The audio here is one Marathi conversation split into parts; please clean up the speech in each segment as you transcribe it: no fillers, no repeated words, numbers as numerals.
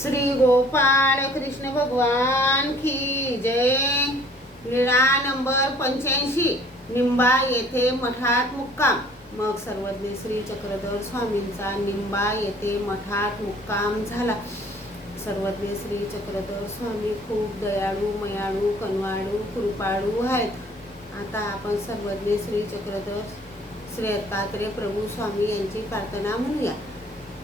श्री गोपाळ कृष्ण भगवान की जय। लीळा नंबर 85। निंबा येथे मठात मुक्काम। मग सर्वज्ञ श्री चक्रधर स्वामींचा निंबा येथे मठात मुक्काम झाला। सर्वज्ञ श्री चक्रधर स्वामी खूप दयाळू, मयाळू, कनवाळू, कृपाळू आहेत। आता आपण सर्वज्ञ श्री चक्रधर श्री दत्तात्रेय प्रभू स्वामी यांची प्रार्थना म्हणूया।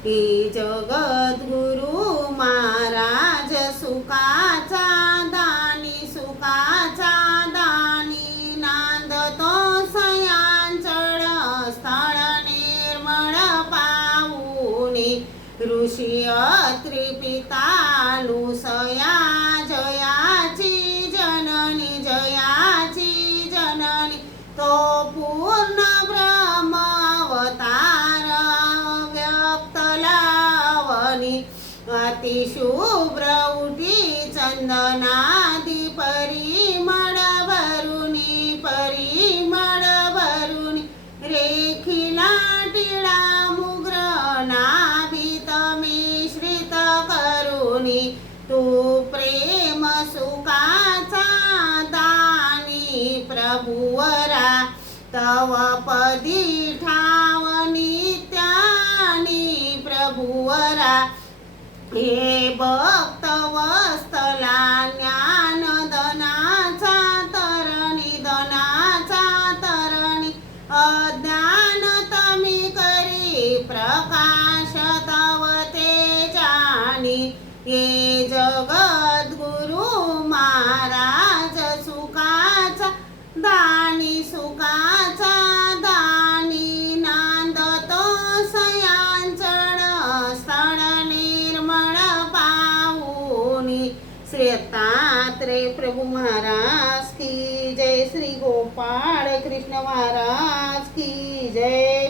हे जगद्गुरु महाराज सुखाचा दानी, सुखाचा दानी, नांदतो सयांचळ स्थळ निर्मळ पाऊनी, ऋषी अत्री पितालू सया जयाची जननी, जयाची जननी, तो पूर्ण ब्रह्म अवतार व्यक्त लावणी, अतिशुभ्र उठी चंदनादी परिमळ भरुनी, परिमळ भरुनी, रेखिला टिळा मुग्र नाभित मिश्रित करुनी, तू प्रेम सुखाचा दानी प्रभुवरा, तव पदी ठाव नित्यानी प्रभुवरा, हे भक्त वस्तला ज्ञानदनाचा तरणी, दनाचा तरणी, अज्ञान तमी करी प्रकाश तव तेजानी, ये जगद्गुरु महाराज सुखाचा दानी, सुखाचा दानी, नांदतो सयांचळ स्थळ निर्मळ पाऊनी। श्री दत्तात्रेय प्रभु महाराज की जय। श्री गोपाळ कृष्ण महाराज की जय।